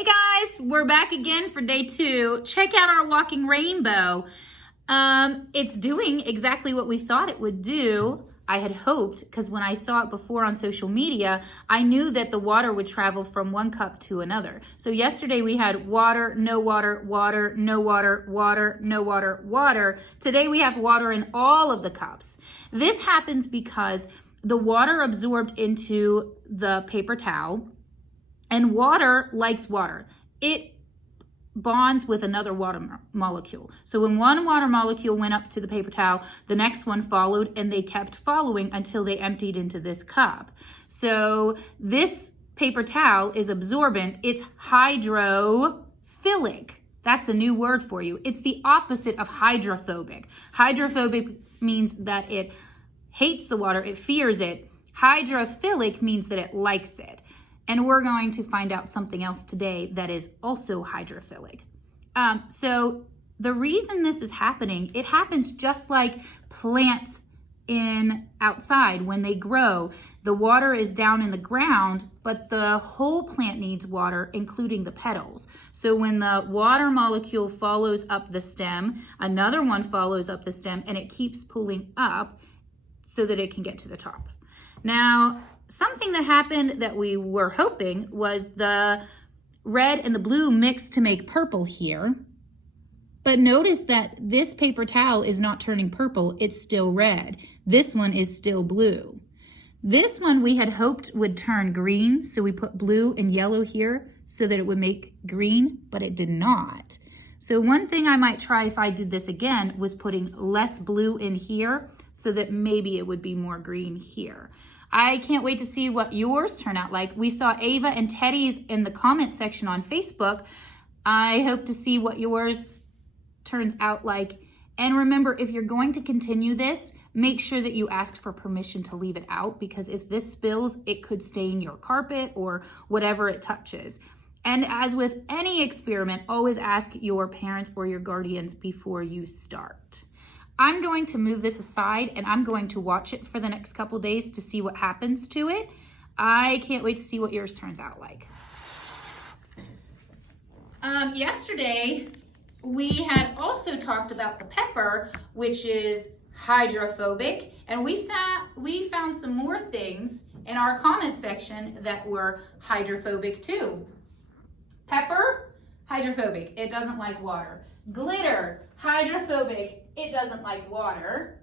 Hey guys, we're back again for day 2. Check out our walking rainbow. It's doing exactly what we thought it would do. I had hoped, because when I saw it before on social media, I knew that the water would travel from one cup to another. So yesterday we had water, no water, water, no water, water, no water, water. Today we have water in all of the cups. This happens because the water absorbed into the paper towel, and water likes water. It bonds with another water molecule. So when one water molecule went up to the paper towel, the next one followed, and they kept following until they emptied into this cup. So this paper towel is absorbent. It's hydrophilic. That's a new word for you. It's the opposite of hydrophobic. Hydrophobic means that it hates the water, it fears it. Hydrophilic means that it likes it. And we're going to find out something else today that is also hydrophilic. So the reason this is happening, it happens just like plants outside when they grow. The water is down in the ground, but the whole plant needs water, including the petals. So when the water molecule follows up the stem, another one follows up the stem, and it keeps pulling up so that it can get to the top. Now, something that happened that we were hoping was the red and the blue mixed to make purple here. But notice that this paper towel is not turning purple, it's still red. This one is still blue. This one we had hoped would turn green, so we put blue and yellow here so that it would make green, but it did not. So one thing I might try if I did this again was putting less blue in here so that maybe it would be more green here. I can't wait to see what yours turn out like. We saw Ava and Teddy's in the comment section on Facebook. I hope to see what yours turns out like. And remember, if you're going to continue this, make sure that you ask for permission to leave it out, because if this spills, it could stain your carpet or whatever it touches. And as with any experiment, always ask your parents or your guardians before you start. I'm going to move this aside and I'm going to watch it for the next couple days to see what happens to it. I can't wait to see what yours turns out like. Yesterday, we had also talked about the pepper, which is hydrophobic, and we found some more things in our comment section that were hydrophobic too. Pepper, hydrophobic, it doesn't like water. Glitter, hydrophobic, it doesn't like water.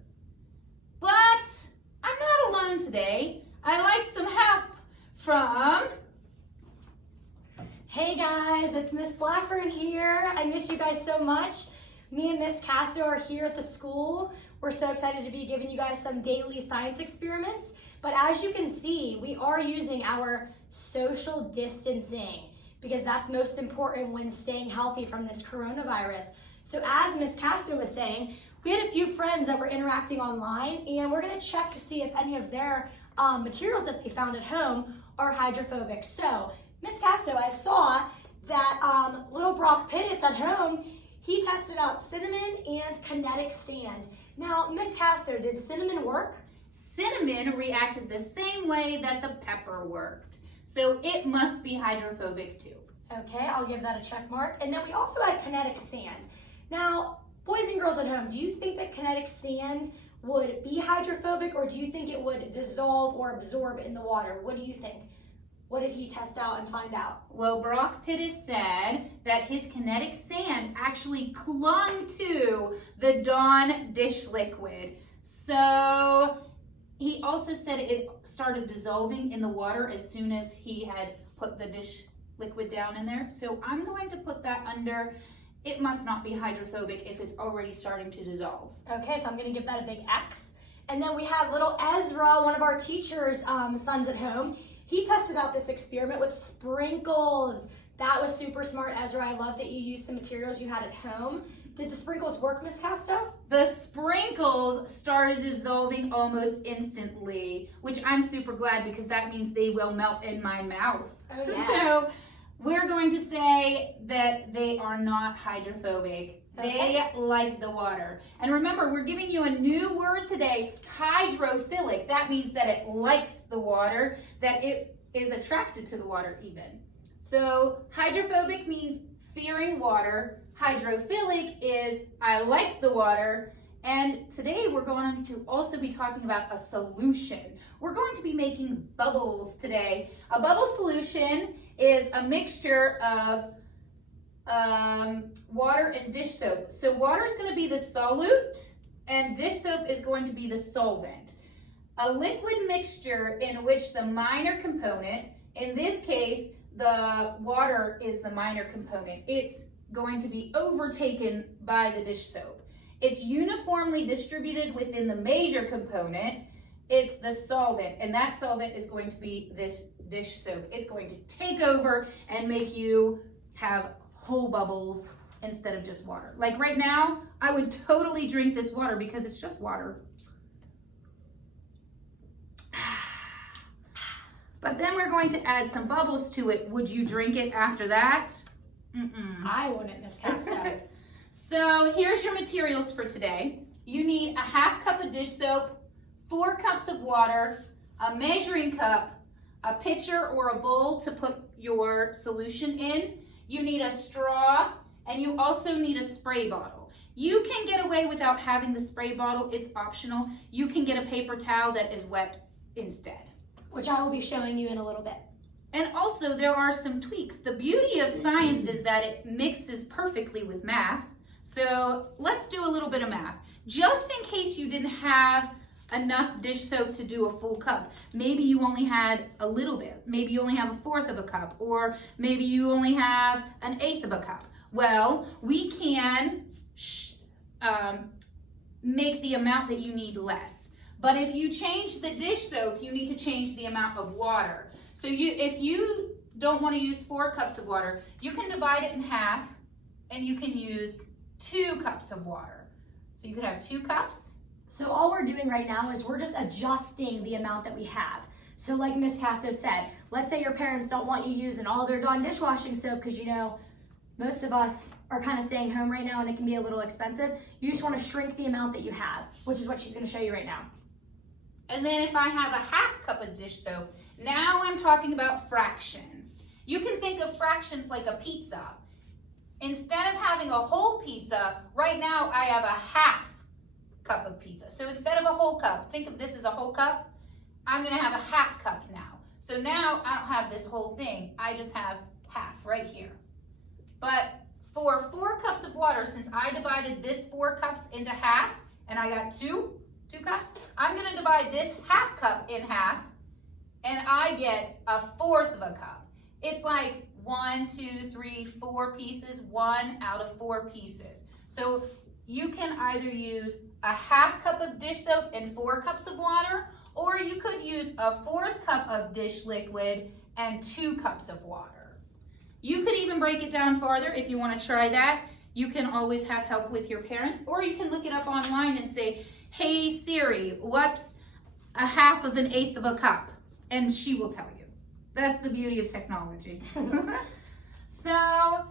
But I'm not alone today. I like some help from... Hey guys, it's Miss Blackburn here. I miss you guys so much. Me and Miss Casto are here at the school. We're so excited to be giving you guys some daily science experiments. But as you can see, we are using our social distancing because that's most important when staying healthy from this coronavirus. So as Miss Casto was saying, we had a few friends that were interacting online, and we're gonna check to see if any of their materials that they found at home are hydrophobic. So, Miss Casto, I saw that little Brock Pittitz at home, he tested out cinnamon and kinetic sand. Now, Miss Casto, did cinnamon work? Cinnamon reacted the same way that the pepper worked. So it must be hydrophobic too. Okay, I'll give that a check mark. And then we also had kinetic sand. Now, boys and girls at home, do you think that kinetic sand would be hydrophobic, or do you think it would dissolve or absorb in the water? What do you think? What did he test out and find out? Well, Brock Pittitz said that his kinetic sand actually clung to the Dawn dish liquid. So he also said it started dissolving in the water as soon as he had put the dish liquid down in there. So I'm going to put that under, it must not be hydrophobic if it's already starting to dissolve. Okay, so I'm gonna give that a big X. And then we have little Ezra, one of our teacher's sons at home. He tested out this experiment with sprinkles. That was super smart, Ezra. I love that you used the materials you had at home. Did the sprinkles work, Miss Casto? The sprinkles started dissolving almost instantly, which I'm super glad because that means they will melt in my mouth. Oh, yes. So we're going to say that they are not hydrophobic. Okay. They like the water. And remember, we're giving you a new word today, hydrophilic. That means that it likes the water, that it is attracted to the water even. So hydrophobic means fearing water. Hydrophilic is I like the water. And today we're going to also be talking about a solution. We're going to be making bubbles today. A bubble solution is a mixture of water and dish soap. So water is going to be the solute and dish soap is going to be the solvent. A liquid mixture in which the minor component, in this case, the water is the minor component. It's going to be overtaken by the dish soap. It's uniformly distributed within the major component. It's the solvent, and that solvent is going to be this dish soap. It's going to take over and make you have whole bubbles instead of just water. Like right now, I would totally drink this water because it's just water. But then we're going to add some bubbles to it. Would you drink it after that? I wouldn't, Miss Casto. So here's your materials for today. You need a half cup of dish soap, 4 cups of water, a measuring cup, a pitcher or a bowl to put your solution in. You need a straw, and you also need a spray bottle. You can get away without having the spray bottle. It's optional. You can get a paper towel that is wet instead, which I will be showing you in a little bit. And also there are some tweaks. The beauty of science is that it mixes perfectly with math. So let's do a little bit of math. Just in case you didn't have enough dish soap to do a full cup. Maybe you only had a little bit. Maybe you only have 1/4 of a cup, or maybe you only have 1/8 of a cup. Well, we can make the amount that you need less. But if you change the dish soap, you need to change the amount of water. So if you don't want to use 4 cups of water, you can divide it in half and you can use 2 cups of water. So you could have 2 cups. So all we're doing right now is we're just adjusting the amount that we have. So like Miss Casto said, let's say your parents don't want you using all their Dawn dishwashing soap because, you know, most of us are kind of staying home right now and it can be a little expensive. You just want to shrink the amount that you have, which is what she's going to show you right now. And then if I have a half cup of dish soap, now I'm talking about fractions. You can think of fractions like a pizza. Instead of having a whole pizza, right now I have a half cup of pizza. So instead of a whole cup, think of this as a whole cup. I'm going to have a half cup now. So now I don't have this whole thing. I just have half right here. But for 4 cups of water, since I divided this 4 cups into half and I got 2 cups, I'm going to divide this half cup in half and I get 1/4 of a cup. It's like 1, 2, 3, 4 pieces, 1 out of 4 pieces. So you can either use a half cup of dish soap and 4 cups of water, or you could use a 1/4 cup of dish liquid and 2 cups of water. You could even break it down farther if you want to try that. You can always have help with your parents, or you can look it up online and say, hey Siri, what's a half of 1/8 of a cup? And she will tell you. That's the beauty of technology. So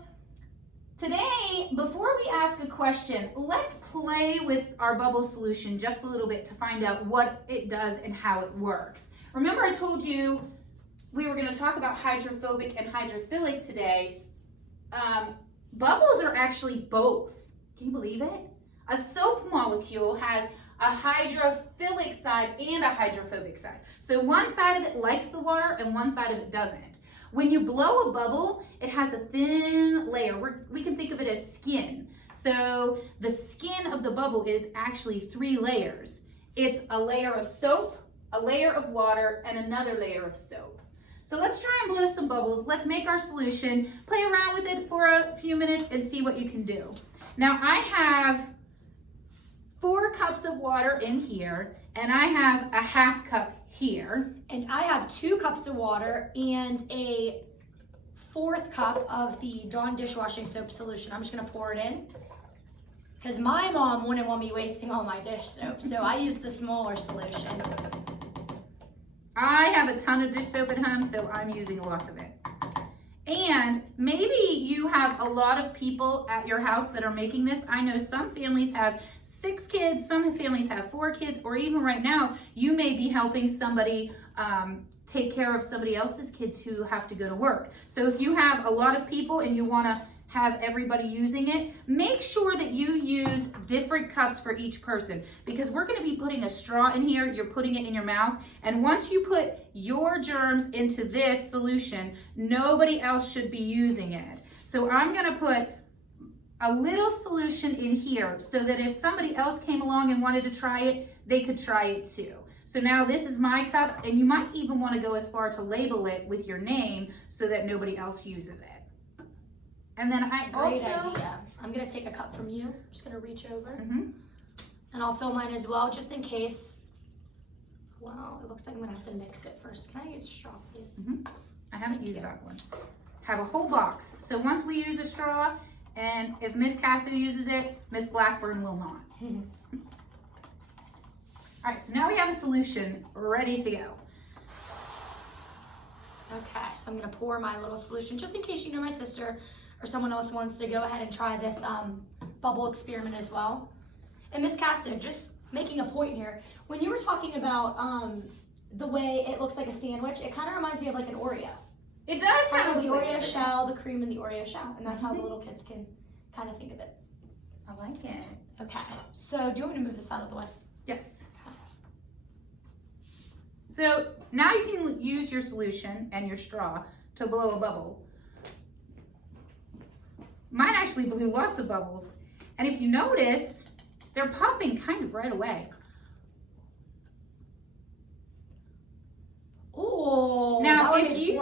today, before we ask a question, let's play with our bubble solution just a little bit to find out what it does and how it works. Remember I told you we were going to talk about hydrophobic and hydrophilic today. Bubbles are actually both. Can you believe it? A soap molecule has a hydrophilic side and a hydrophobic side. So one side of it likes the water and one side of it doesn't. When you blow a bubble, it has a thin layer. We can think of it as skin. So the skin of the bubble is actually 3 layers. It's a layer of soap, a layer of water, and another layer of soap. So let's try and blow some bubbles. Let's make our solution, play around with it for a few minutes and see what you can do. Now I have 4 cups of water in here, and I have a half cup here. And I have 2 cups of water and a 1/4 cup of the Dawn dishwashing soap solution. I'm just gonna pour it in because my mom wouldn't want me wasting all my dish soap. So I use the smaller solution. I have a ton of dish soap at home, so I'm using a lot of it. And maybe you have a lot of people at your house that are making this. I know some families have 6 kids, some families have 4 kids, or even right now, you may be helping somebody take care of somebody else's kids who have to go to work. So if you have a lot of people and you want to have everybody using it, make sure that you use different cups for each person, because we're going to be putting a straw in here. You're putting it in your mouth, and once you put your germs into this solution, nobody else should be using it. So I'm going to put a little solution in here so that if somebody else came along and wanted to try it, they could try it too. So now this is my cup, and you might even want to go as far to label it with your name so that nobody else uses it. And then I Great idea. I'm gonna take a cup from you. I'm just gonna reach over, and I'll fill mine as well, just in case. Wow, it looks like I'm gonna have to mix it first. Can I use a straw, please? I haven't used that one. Have a whole box. So once we use a straw, and if Miss Casto uses it, Miss Blackburn will not. All right, so now we have a solution ready to go. Okay, so I'm gonna pour my little solution, just in case my sister or someone else wants to go ahead and try this bubble experiment as well. And Miss Casto, just making a point here, when you were talking about the way it looks like a sandwich, it kind of reminds me of like an Oreo. It does have the Oreo shell, the cream in the Oreo shell, and that's how the little kids can kind of think of it. I like it. Okay, so do you want me to move this out of the way? Yes. So now you can use your solution and your straw to blow a bubble. Mine actually blew lots of bubbles. And if you notice, they're popping kind of right away. Oh, now if you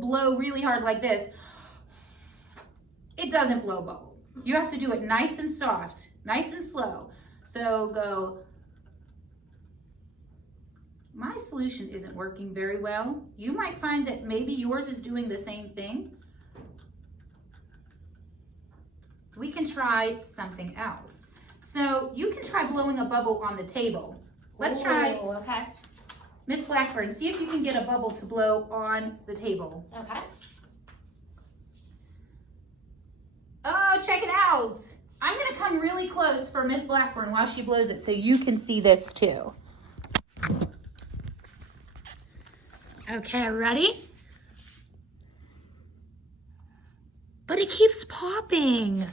blow really hard like this, it doesn't blow a bubble. You have to do it nice and soft, nice and slow. So go. My solution isn't working very well. You might find that maybe yours is doing the same thing. We can try something else. So you can try blowing a bubble on the table. Let's try. Okay. Miss Blackburn, see if you can get a bubble to blow on the table. Okay. Oh, check it out. I'm gonna come really close for Miss Blackburn while she blows it so you can see this too. Okay, ready? But it keeps popping.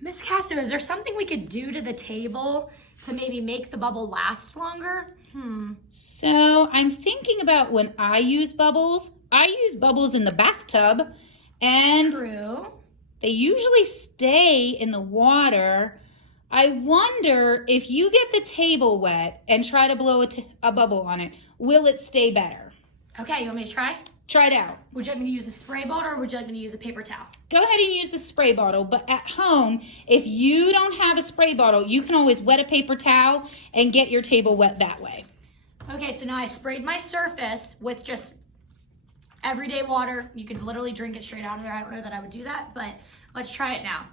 Miss Casto, is there something we could do to the table to maybe make the bubble last longer? So I'm thinking about when I use bubbles in the bathtub, and True. They usually stay in the water. I wonder if you get the table wet and try to blow a bubble on it, will it stay better? Okay, you want me to try? Try it out. Would you like me to use a spray bottle or would you like me to use a paper towel? Go ahead and use the spray bottle, but at home, if you don't have a spray bottle, you can always wet a paper towel and get your table wet that way. Okay, so now I sprayed my surface with just everyday water. You could literally drink it straight out of there. I don't know that I would do that, but let's try it now.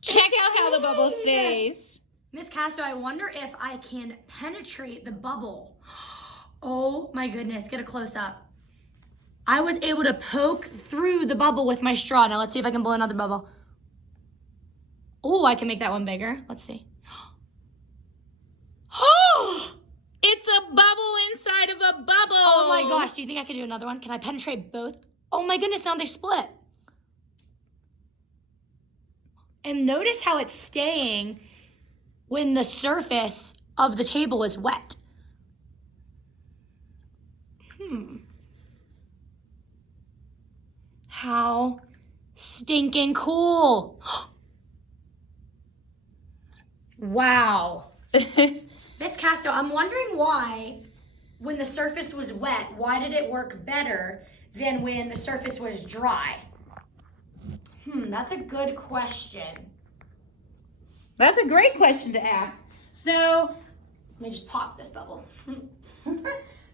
Check out how the bubble stays. Miss Casto, I wonder if I can penetrate the bubble. Oh my goodness, get a close up. I was able to poke through the bubble with my straw. Now let's see if I can blow another bubble. Oh, I can make that one bigger. Let's see. Oh, it's a bubble inside of a bubble. Oh my gosh, do you think I can do another one? Can I penetrate both? Oh my goodness, now they're split. And notice how it's staying when the surface of the table is wet. How stinking cool. Wow. Miss Casto, I'm wondering why, when the surface was wet, why did it work better than when the surface was dry? That's a good question. That's a great question to ask. So, let me just pop this bubble.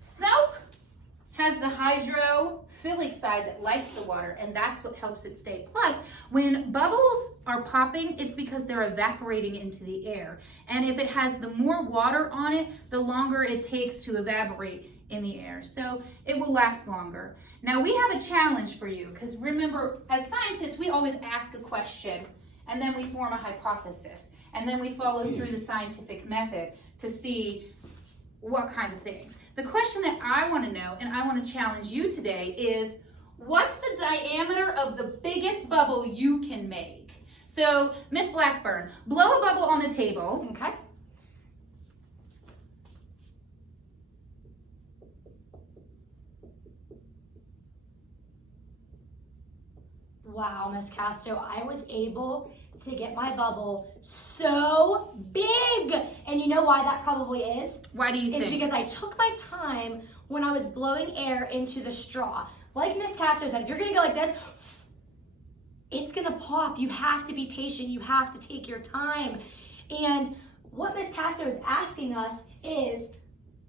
Soap has the hydrophilic side that likes the water, and that's what helps it stay. Plus, when bubbles are popping, it's because they're evaporating into the air. And if it has the more water on it, the longer it takes to evaporate in the air. So it will last longer. Now we have a challenge for you, because remember, as scientists, we always ask a question and then we form a hypothesis. And then we follow through the scientific method to see what kinds of things. The question that I want to know, and I want to challenge you today, is what's the diameter of the biggest bubble you can make? So, Miss Blackburn, blow a bubble on the table. Okay. Wow, Miss Casto, I was able to get my bubble so big. And you know why that probably is? Why do you think? It's because I took my time when I was blowing air into the straw. Like Miss Casto said, if you're gonna go like this, it's gonna pop. You have to be patient. You have to take your time. And what Miss Casto is asking us is,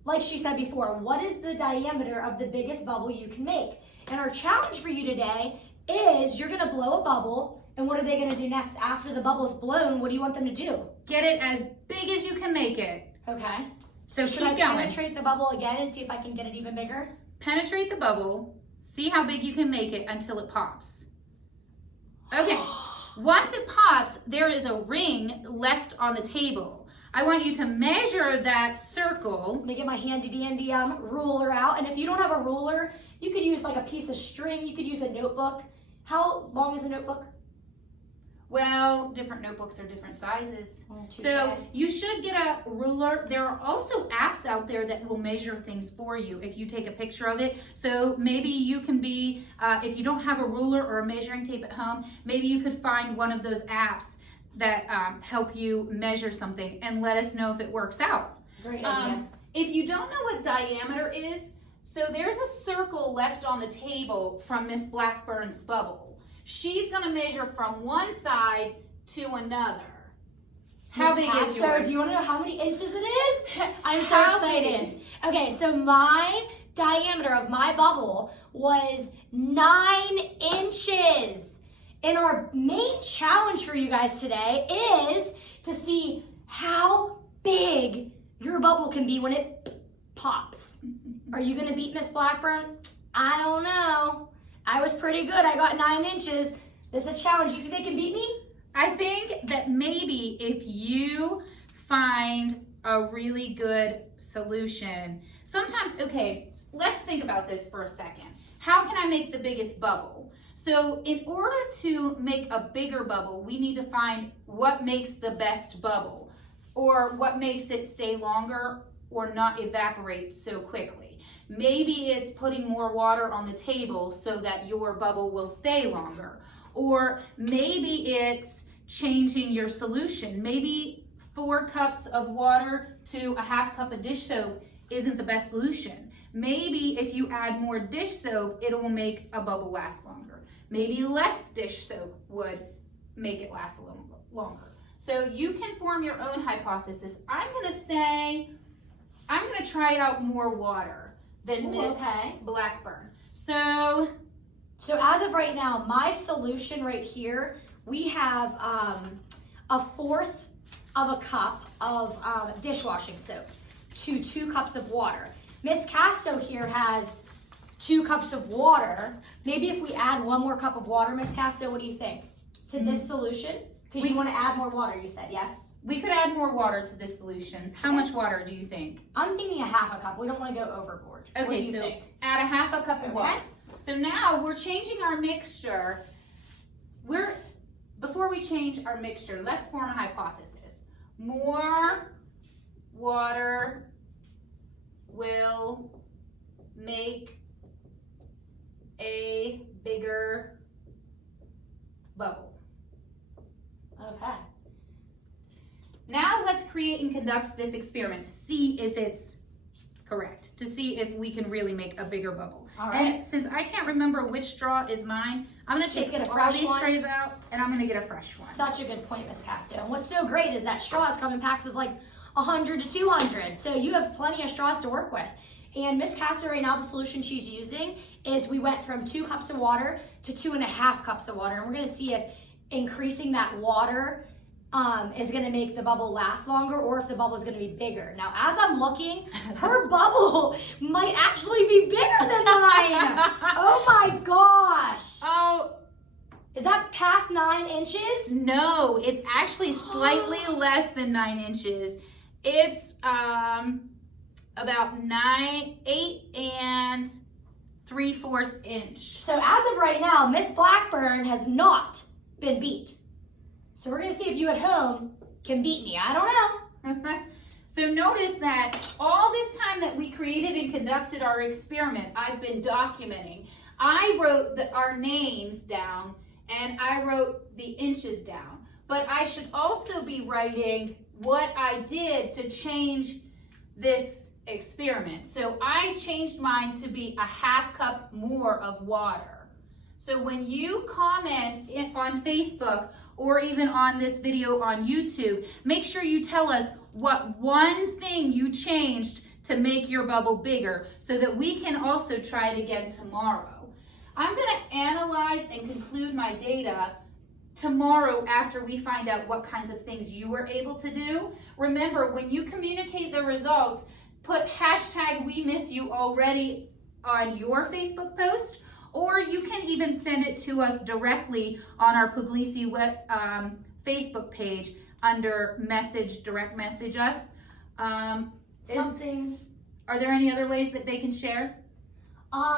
like she said before, what is the diameter of the biggest bubble you can make? And our challenge for you today is you're gonna blow a bubble, and what are they gonna do next? After the bubble's blown, what do you want them to do? Get it as big as you can make it. Okay. So Should keep I going. penetrate the bubble again and see if I can get it even bigger? Penetrate the bubble, see how big you can make it until it pops. Okay, once it pops, there is a ring left on the table. I want you to measure that circle. Let me get my handy dandy ruler out. And if you don't have a ruler, you could use like a piece of string. You could use a notebook. How long is a notebook? Well, different notebooks are different sizes. Touche. So you should get a ruler. There are also apps out there that will measure things for you if you take a picture of it. So maybe you can be, if you don't have a ruler or a measuring tape at home, maybe you could find one of those apps that help you measure something and let us know if it works out. Great idea. If you don't know what diameter is, so there's a circle left on the table from Miss Blackburn's bubble. She's going to measure from one side to another. How big is yours? Do you want to know how many inches it is? I'm so How excited. big? Okay, so my diameter of my bubble was 9 inches. And our main challenge for you guys today is to see how big your bubble can be when it pops. Are you going to beat Miss Blackburn? I don't know. I was pretty good. I got 9 inches. This is a challenge. You think they can beat me? I think that maybe if you find a really good solution, sometimes, okay, let's think about this for a second. How can I make the biggest bubble? So in order to make a bigger bubble, we need to find what makes the best bubble, or what makes it stay longer or not evaporate so quickly. Maybe it's putting more water on the table so that your bubble will stay longer. Or maybe it's changing your solution. Maybe 4 cups of water to a half cup of dish soap isn't the best solution. Maybe if you add more dish soap, it will make a bubble last longer. Maybe less dish soap would make it last a little longer. So you can form your own hypothesis. I'm gonna try out more water than Miss Blackburn. So as of right now, my solution right here, we have 1/4 of a cup of dishwashing soap to 2 cups of water. Miss Casto here has 2 cups of water. Maybe if we add 1 more cup of water, Miss Casto, what do you think? To this solution? Because you want to add more water, you said, yes? We could add more water to this solution. How much water do you think? I'm thinking a half a cup. We don't want to go overboard. What do Okay, you so think? add a half a cup of water. So now we're changing our mixture. Before we change our mixture, let's form a hypothesis. More water will make a bigger bubble. Okay. Now let's create and conduct this experiment to see if it's correct, to see if we can really make a bigger bubble. All right. And since I can't remember which straw is mine, I'm going to take all these straws out and I'm going to get a fresh one. Such a good point, Miss Casto. And what's so great is that straws come in packs of like 100 to 200. So you have plenty of straws to work with. And Miss Casto right now, the solution she's using is we went from 2 cups of water to 2.5 cups of water. And we're going to see if increasing that water is gonna make the bubble last longer or if the bubble is gonna be bigger. Now, as I'm looking, her bubble might actually be bigger than mine. Oh my gosh. Oh, is that past 9 inches? no, it's actually slightly less than 9 inches. It's about 8 3/4 inch. So as of right now, Miss Blackburn has not been beat. So we're gonna see if you at home can beat me. I don't know. So notice that all this time that we created and conducted our experiment, I've been documenting. I wrote our names down and I wrote the inches down, but I should also be writing what I did to change this experiment. So I changed mine to be a 1/2 cup more of water. So when you comment on Facebook or even on this video on YouTube, make sure you tell us what one thing you changed to make your bubble bigger so that we can also try it again tomorrow. I'm gonna analyze and conclude my data tomorrow after we find out what kinds of things you were able to do. Remember, when you communicate the results, put #WeMissYouAlready on your Facebook post, or you can even send it to us directly on our Pugliese Facebook page under message, direct message us. Are there any other ways that they can share?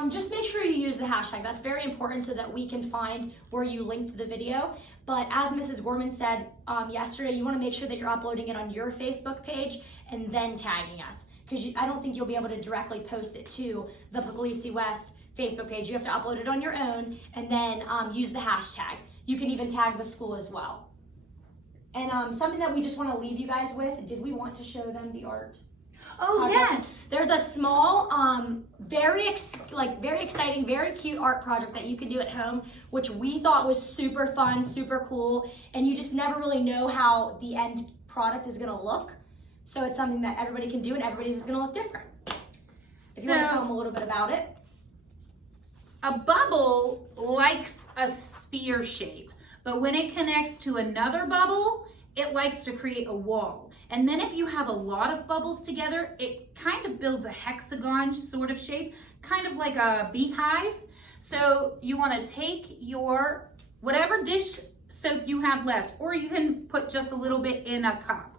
Just make sure you use the hashtag. That's very important so that we can find where you linked the video. But as Mrs. Gorman said yesterday, you want to make sure that you're uploading it on your Facebook page and then tagging us. Because I don't think you'll be able to directly post it to the Pugliese West Facebook page. You have to upload it on your own and then use the hashtag. You can even tag the school as well. And something that we just want to leave you guys with, did we want to show them the art? Oh, project? yes. There's a small, very exciting, very cute art project that you can do at home, which we thought was super fun, super cool, and you just never really know how the end product is gonna look. So it's something that everybody can do and everybody's is gonna look different. If you want to tell them a little bit about it. A bubble likes a sphere shape, but when it connects to another bubble, it likes to create a wall. And then if you have a lot of bubbles together, it kind of builds a hexagon sort of shape, kind of like a beehive. So you want to take your whatever dish soap you have left, or you can put just a little bit in a cup.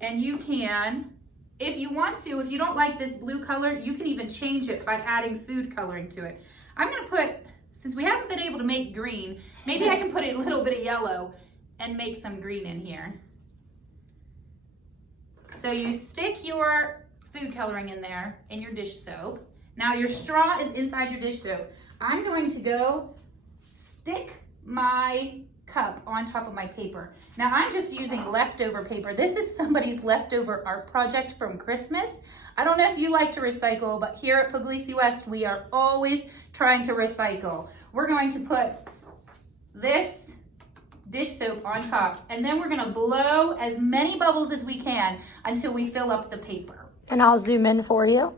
And you can, if you want to, if you don't like this blue color, you can even change it by adding food coloring to it. I'm going to put, since we haven't been able to make green, maybe I can put a little bit of yellow and make some green in here. So you stick your food coloring in there in your dish soap. Now your straw is inside your dish soap. I'm going to go stick my cup on top of my paper. Now I'm just using leftover paper. This is somebody's leftover art project from Christmas. I don't know if you like to recycle, but here at Pugliese West, we are always trying to recycle. We're going to put this dish soap on top, and then we're gonna blow as many bubbles as we can until we fill up the paper. And I'll zoom in for you.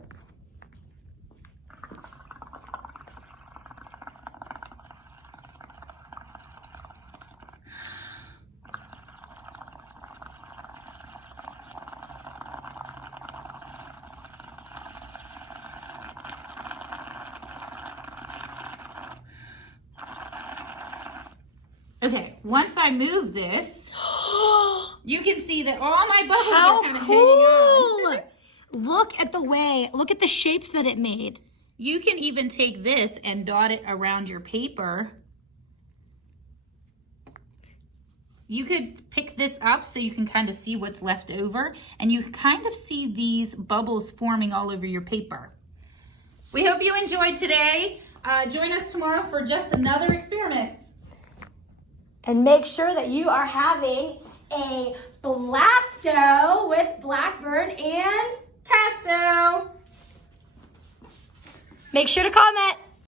Okay, once I move this, you can see that all my bubbles are kind of hanging on. Look at the shapes that it made. You can even take this and dot it around your paper. You could pick this up so you can kind of see what's left over, and you kind of see these bubbles forming all over your paper. We hope you enjoyed today. Join us tomorrow for just another experiment. And make sure that you are having a blasto with Blackburn and Casto. Make sure to comment.